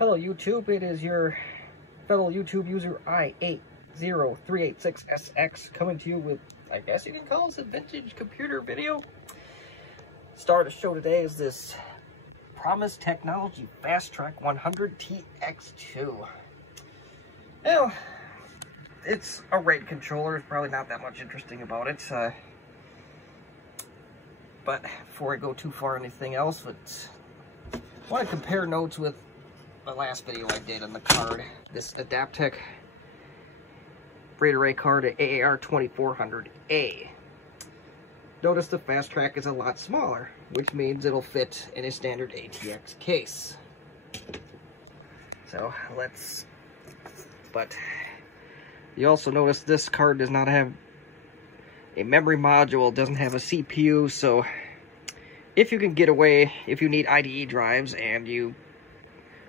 Hello YouTube, it is your fellow YouTube user I80386SX coming to you with, I guess you can call this a vintage computer video. Star of the show today is this Promise Technology Fasttrack 100 TX2. Well, it's a RAID controller, it's probably not that much interesting about it. But before I go too far anything else, I want to compare notes with the last video I did on the card. This Adaptec RAID array card at AAR 2400A. Notice the Fasttrack is a lot smaller, which means it'll fit in a standard ATX case. So but you also notice this card does not have a memory module, doesn't have a CPU, so if you can get away, if you need IDE drives and you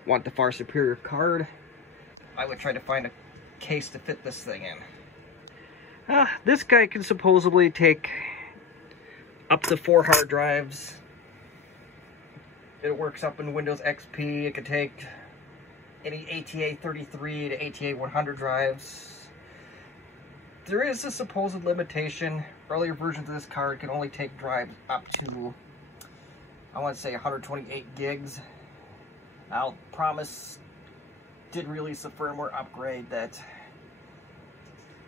want the far superior card, I would try to find a case to fit this thing in. This guy can supposedly take up to 4 hard drives. It works up in Windows XP. It can take any ATA 33 to ATA 100 drives. There is a supposed limitation. Earlier versions of this card can only take drives up to, I want to say, 128 gigs. Now, Promise did release a firmware upgrade that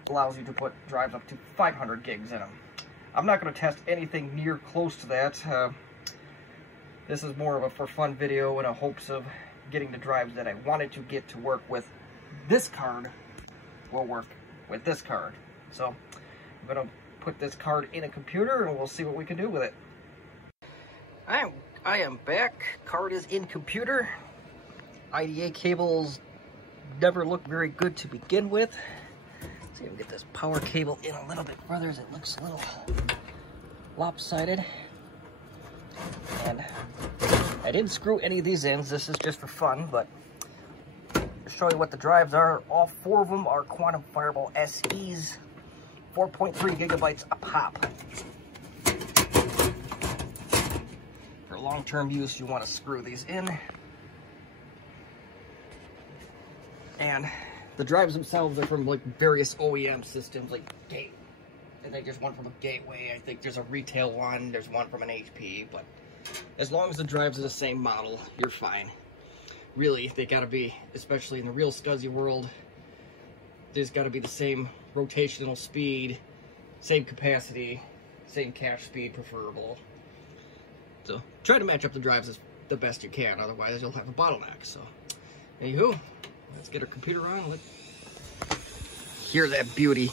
allows you to put drives up to 500 gigs in them. I'm not going to test anything near close to that. This is more of a for fun video in a hopes of getting the drives that I wanted to get to work with this card will work with this card. So I'm going to put this card in a computer and we'll see what we can do with it. I am back. Card is in computer. IDE cables never look very good to begin with. Let's see if we can get this power cable in a little bit further as it looks a little lopsided. And I didn't screw any of these ends. This is just for fun, but to show you what the drives are, all 4 of them are Quantum Fireball SEs, 4.3 gigabytes a pop. For long-term use, you want to screw these in. And the drives themselves are from like various OEM systems, like Gate. I think there's one from a Gateway. I think there's a retail one. There's one from an HP. But as long as the drives are the same model, you're fine. Really, they gotta be, especially in the real SCSI world, there's gotta be the same rotational speed, same capacity, same cache speed preferable. So try to match up the drives as the best you can, otherwise you'll have a bottleneck. So, anywho, let's get our computer on. Let's hear that beauty.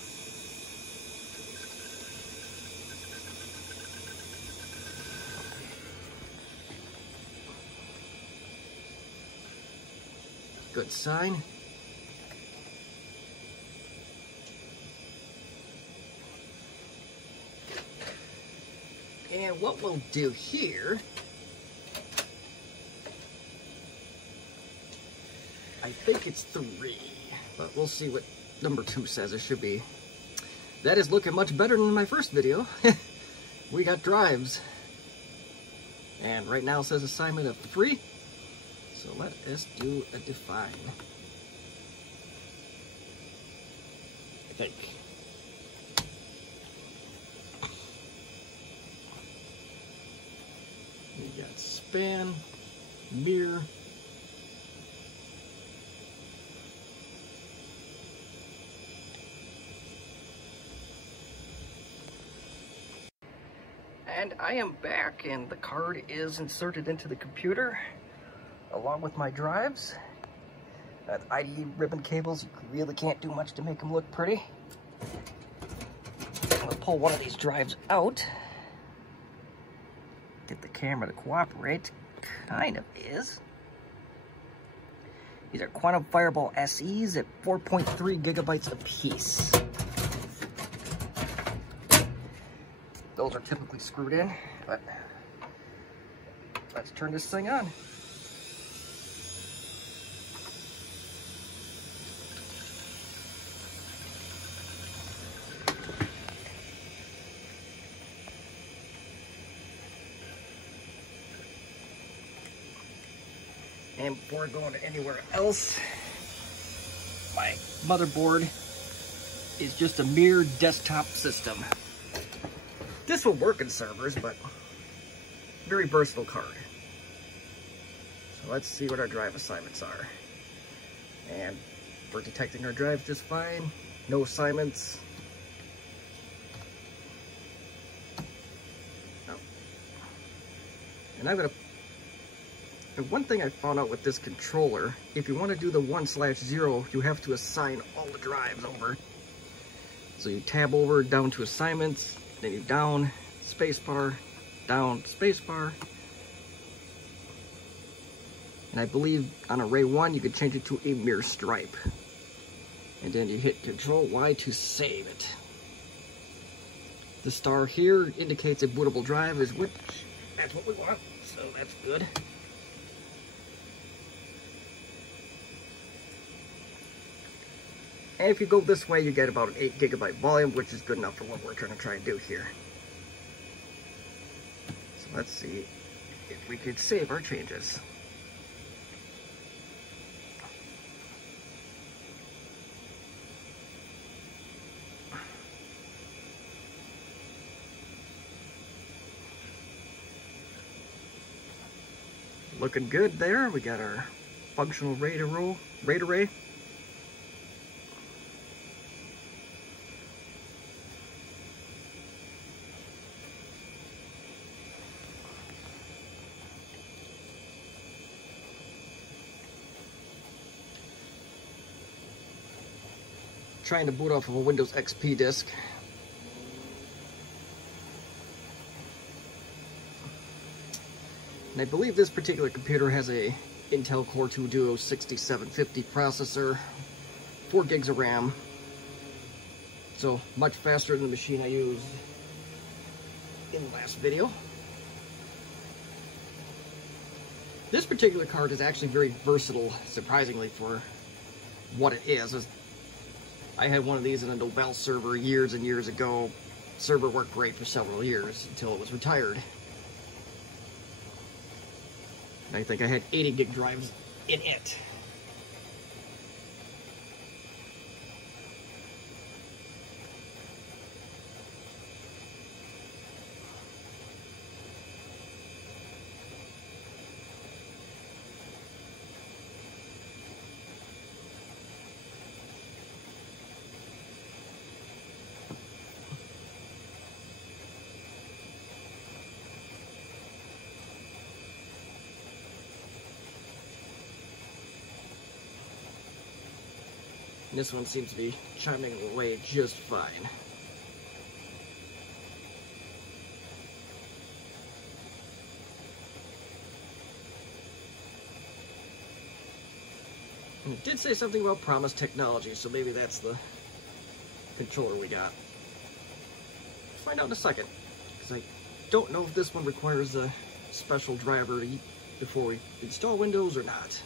Good sign. And what we'll do here, I think it's 3, but we'll see what number 2 says it should be. That is looking much better than my first video. We got drives. And right now it says assignment of 3. So let us do a define. I think. We got span, mirror, and I am back, and the card is inserted into the computer along with my drives. The IDE ribbon cables, you really can't do much to make them look pretty. I'm gonna pull one of these drives out. Get the camera to cooperate. Kind of is. These are Quantum Fireball SEs at 4.3 gigabytes apiece. Those are typically screwed in, but let's turn this thing on. And before going anywhere else, my motherboard is just a mere desktop system. This will work in servers, but very versatile card. So let's see what our drive assignments are. And we're detecting our drives just fine. No assignments. Oh. And I'm gonna. And one thing I found out with this controller, if you want to do the 1/0, you have to assign all the drives over. So you tab over down to assignments, then you down, spacebar, down, spacebar. And I believe on array 1 you could change it to a mirror stripe. And then you hit Control Y to save it. The star here indicates a bootable drive, which that's what we want, so that's good. And if you go this way, you get about an 8 GB volume, which is good enough for what we're trying to try and do here. So let's see if we could save our changes. Looking good there. We got our functional RAID array. Trying to boot off of a Windows XP disk. And I believe this particular computer has a Intel Core 2 Duo 6750 processor, 4 gigs of RAM, so much faster than the machine I used in the last video. This particular card is actually very versatile, surprisingly, for what it is. I had one of these in a Nobel server years and years ago. Server worked great for several years until it was retired. And I think I had 80 gig drives in it. And this one seems to be chiming away just fine. And it did say something about Promise technology, so maybe that's the controller we got. Let's find out in a second, because I don't know if this one requires a special driver before we install Windows or not.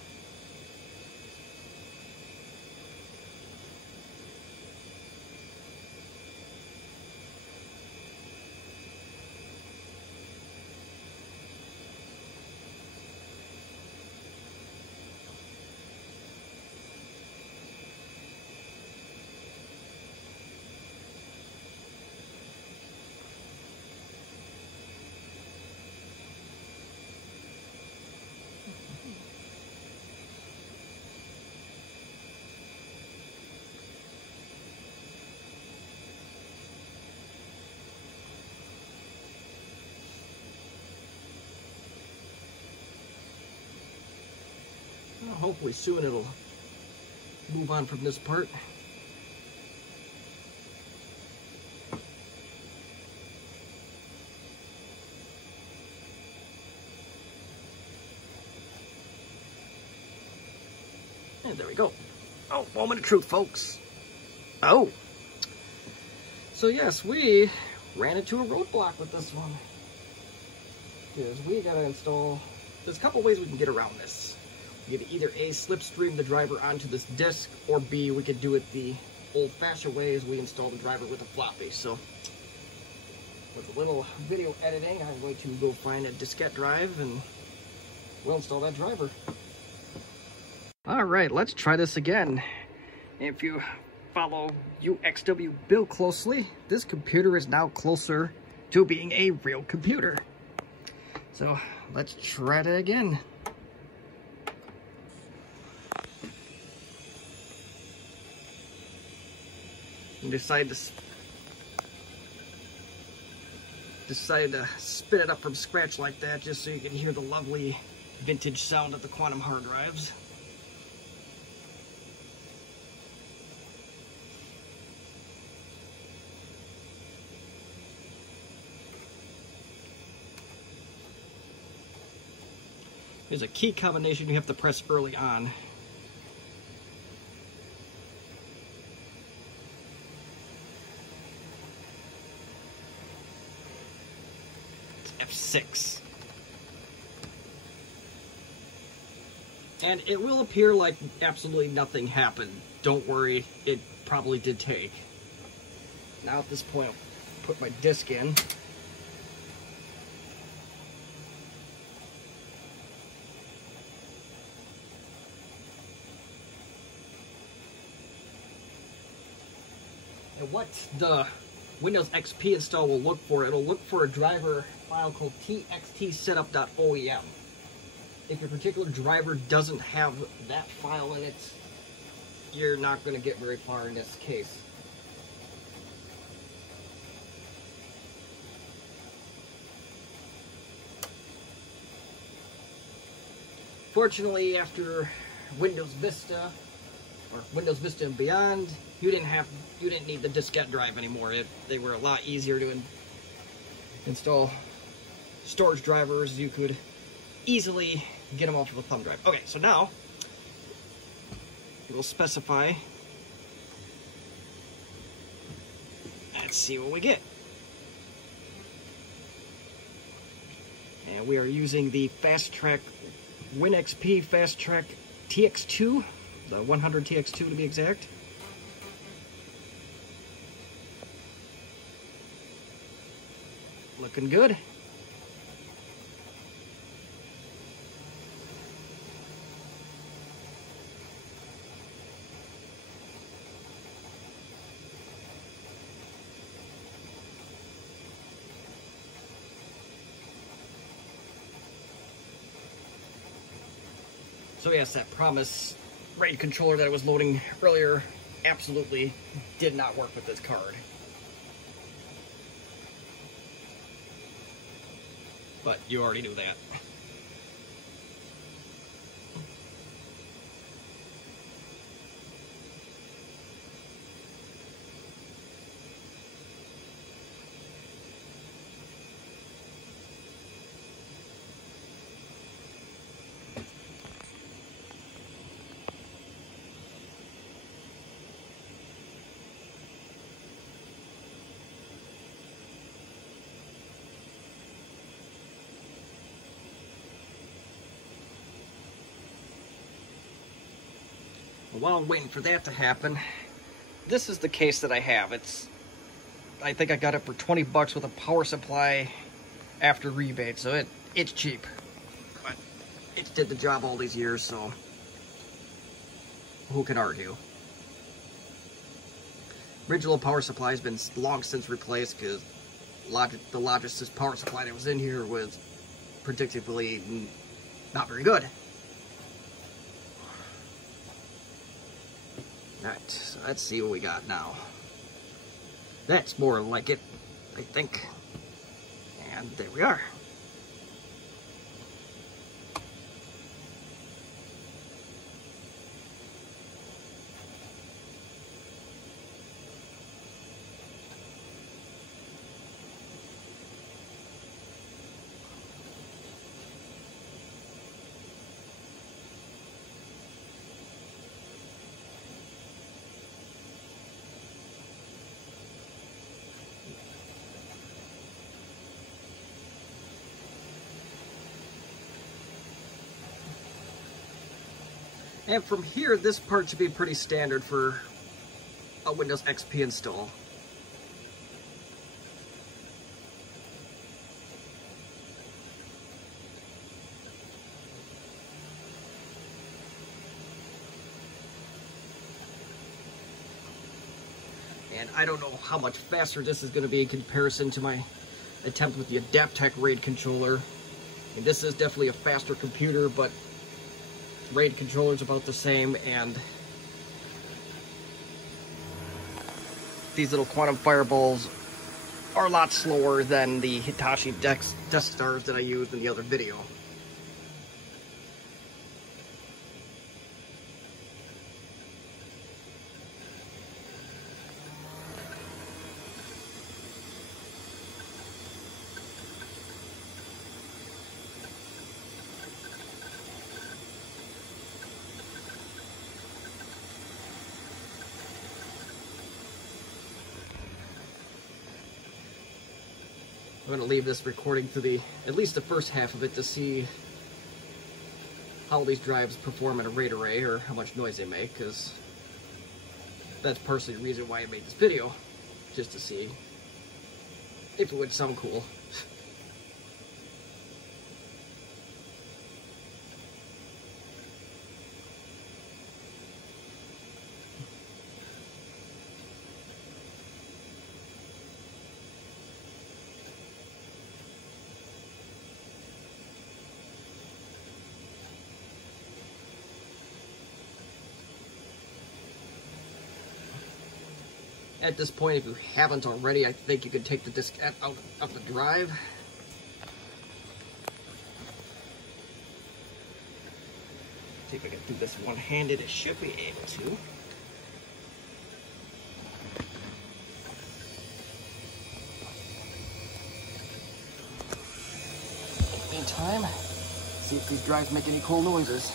Well, hopefully soon it'll move on from this part. And there we go. Oh, moment of truth, folks. Oh. So yes, we ran into a roadblock with this one. Because we gotta install... There's a couple ways we can get around this. We could either A, slipstream the driver onto this disk, or B, we could do it the old-fashioned way as we install the driver with a floppy. So, with a little video editing, I'm going to go find a diskette drive and we'll install that driver. Alright, let's try this again. If you follow UXW build closely, this computer is now closer to being a real computer. So let's try it again. And decided to spin it up from scratch like that just so you can hear the lovely vintage sound of the quantum hard drives. There's a key combination you have to press early on. It's F6. And it will appear like absolutely nothing happened. Don't worry, it probably did take. Now at this point, I'll put my disk in. And what the Windows XP install will look for, it'll look for a driver file called TX2 If your particular driver doesn't have that file in it, you're not going to get very far in this case. Fortunately, after Windows Vista, or Windows Vista and beyond, you didn't need the diskette drive anymore. They were a lot easier to install storage drivers. You could easily get them off of a thumb drive. Okay, so now we'll specify. Let's see what we get. And we are using the Fasttrack WinXP Fasttrack TX2, the 100 TX2 to be exact. Looking good. So yes, that Promise RAID controller that I was loading earlier absolutely did not work with this card. But you already knew that. While I'm waiting for that to happen, this is the case that I have. I think I got it for 20 bucks with a power supply after rebate, so it's cheap. But it did the job all these years, so who can argue? Original power supply has been long since replaced because the Logitech power supply that was in here was predictably not very good. Alright, so let's see what we got now. That's more like it, I think. And there we are. And from here, this part should be pretty standard for a Windows XP install. And I don't know how much faster this is going to be in comparison to my attempt with the Adaptec RAID controller. And this is definitely a faster computer, but RAID controller is about the same, and these little quantum fireballs are a lot slower than the Hitachi Desk Stars that I used in the other video. I'm going to leave this recording to at least the first half of it to see how these drives perform in a RAID array, or how much noise they make, because that's personally the reason why I made this video, just to see if it would sound cool. At this point, if you haven't already, I think you could take the diskette out of the drive. See if I can do this one-handed. It should be able to. Meantime, see if these drives make any cool noises.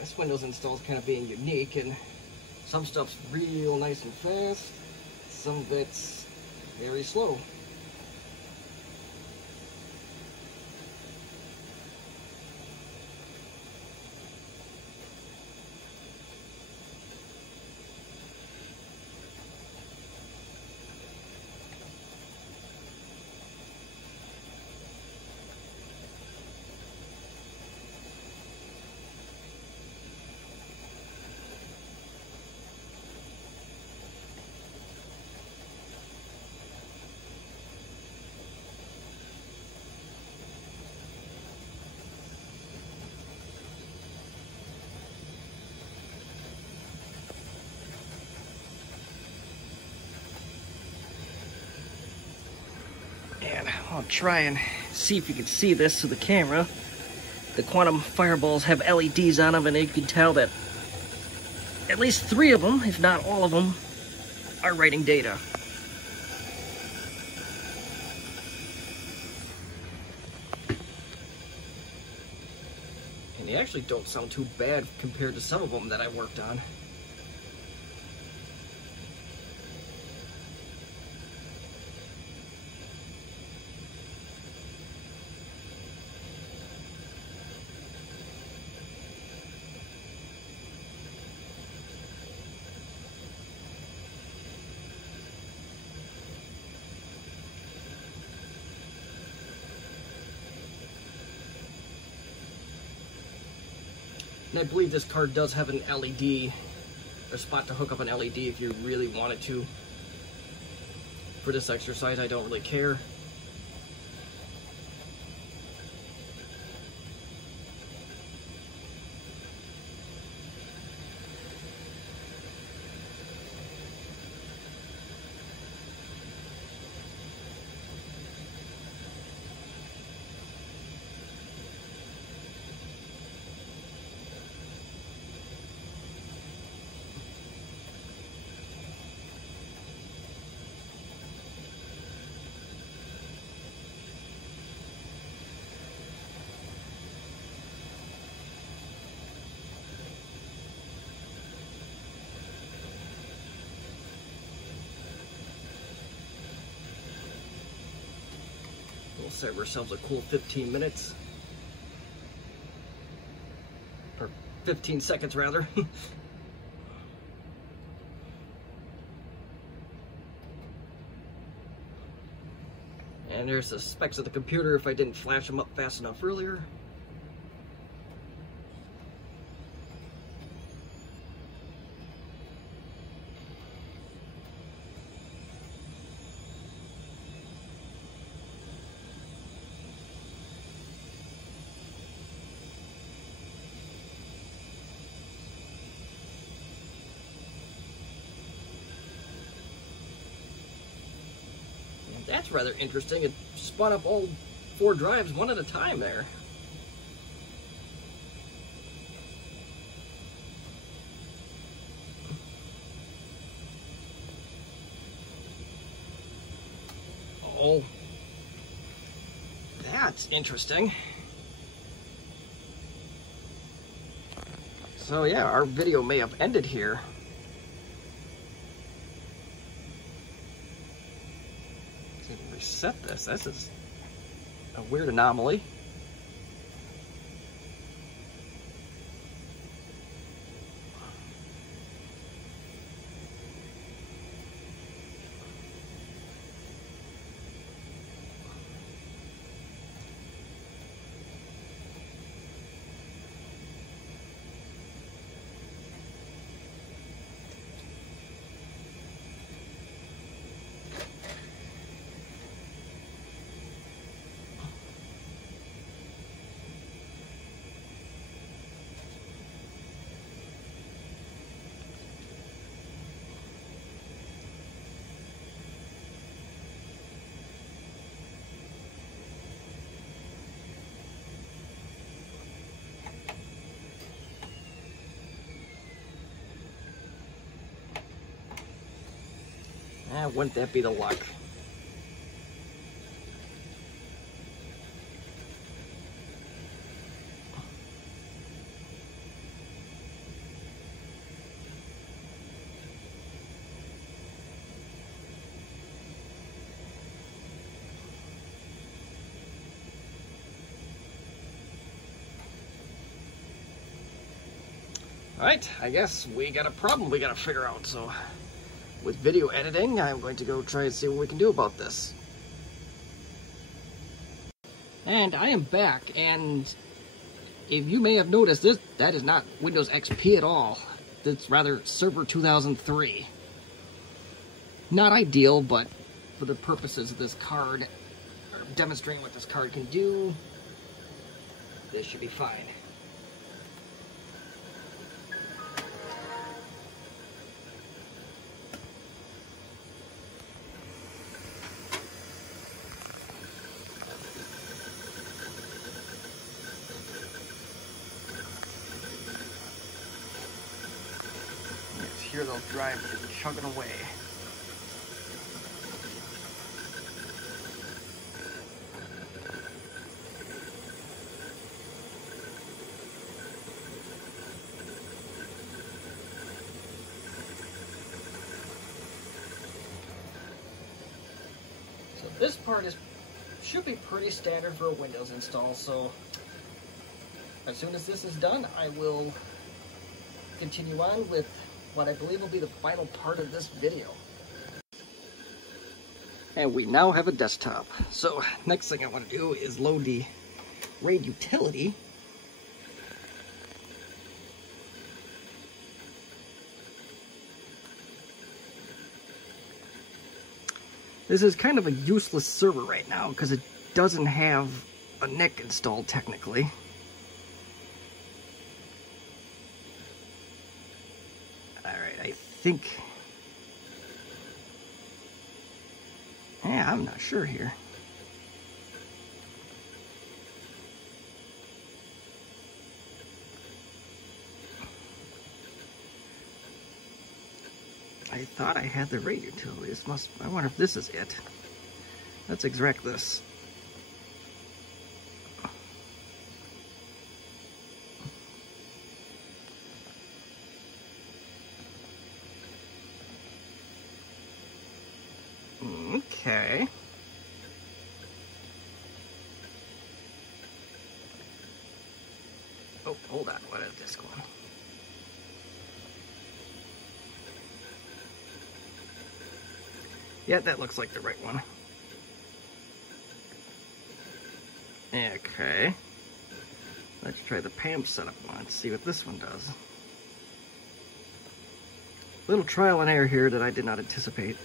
This Windows install is kind of being unique, and some stuff's real nice and fast, some of it's very slow. And I'll try and see if you can see this through the camera. The quantum fireballs have LEDs on them, and you can tell that at least 3 of them, if not all of them, are writing data. And they actually don't sound too bad compared to some of them that I worked on. And I believe this card does have an LED, a spot to hook up an LED if you really wanted to. For this exercise, I don't really care. we'll save ourselves a cool 15 minutes. Or 15 seconds, rather. And there's the specs of the computer if I didn't flash them up fast enough earlier. That's rather interesting. It spun up all 4 drives one at a time there. Oh, that's interesting. So yeah, our video may have ended here. Reset this. This is a weird anomaly. Wouldn't that be the luck? Alright, I guess we got a problem we gotta figure out, so with video editing, I'm going to go try and see what we can do about this. And I am back, and if you may have noticed, that is not Windows XP at all. That's rather Server 2003. Not ideal, but for the purposes of this card, or demonstrating what this card can do, this should be fine. Hear those drives just chugging away. So this part should be pretty standard for a Windows install, so as soon as this is done, I will continue on with what I believe will be the final part of this video. And we now have a desktop. So next thing I want to do is load the RAID utility. This is kind of a useless server right now because it doesn't have a NIC installed technically. I think, yeah, I'm not sure here. I thought I had the RAID utility. I wonder if this is it. Let's extract this. Okay. Hold on, what is this one? Yeah, that looks like the right one. Okay. Let's try the PAM setup one, see what this one does. Little trial and error here that I did not anticipate.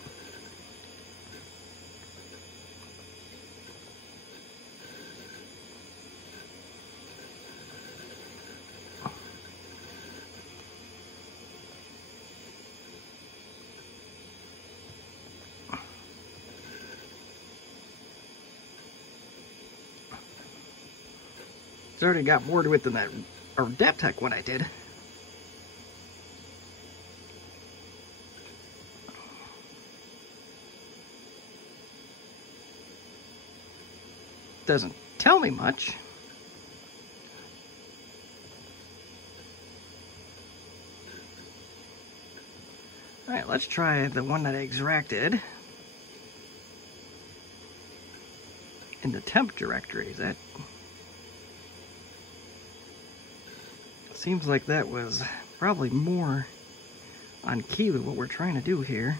It's already got more to it than that Adaptec one I did. Doesn't tell me much. Alright, let's try the one that I extracted in the temp directory. Is that... Seems like that was probably more on key with what we're trying to do here.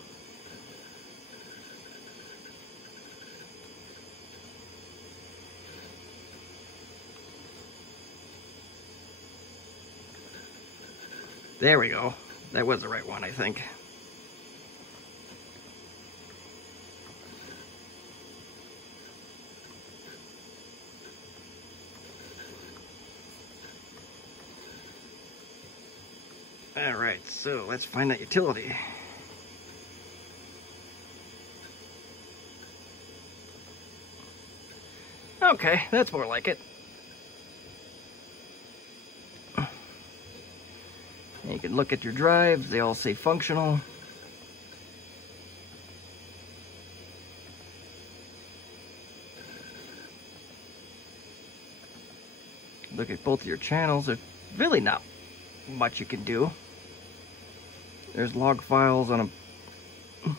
There we go. That was the right one, I think. Alright, so let's find that utility. Okay, that's more like it. And you can look at your drives, they all say functional. Look at both of your channels, there's really not much you can do. There's log files on a...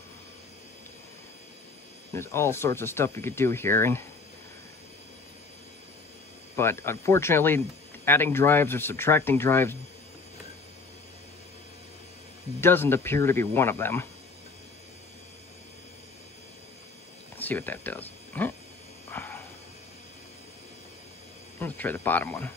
There's all sorts of stuff you could do here, but unfortunately, adding drives or subtracting drives doesn't appear to be one of them. Let's see what that does. Let's try the bottom one.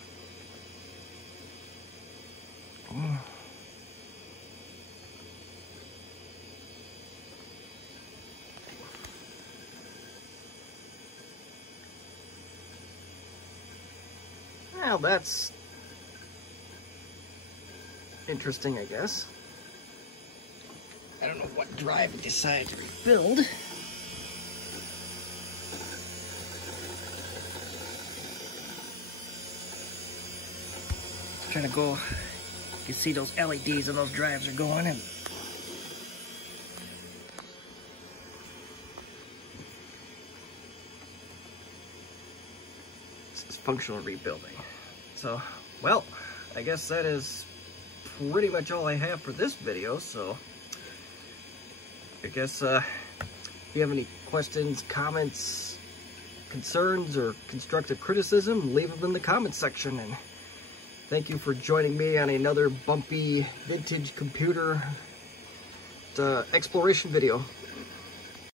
Well, that's interesting, I guess. I don't know what drive it decided to rebuild. Trying to go, you can see those LEDs on those drives are going in. This is functional rebuilding. So, well, I guess that is pretty much all I have for this video, so I guess if you have any questions, comments, concerns, or constructive criticism, leave them in the comments section. And thank you for joining me on another bumpy vintage computer exploration video.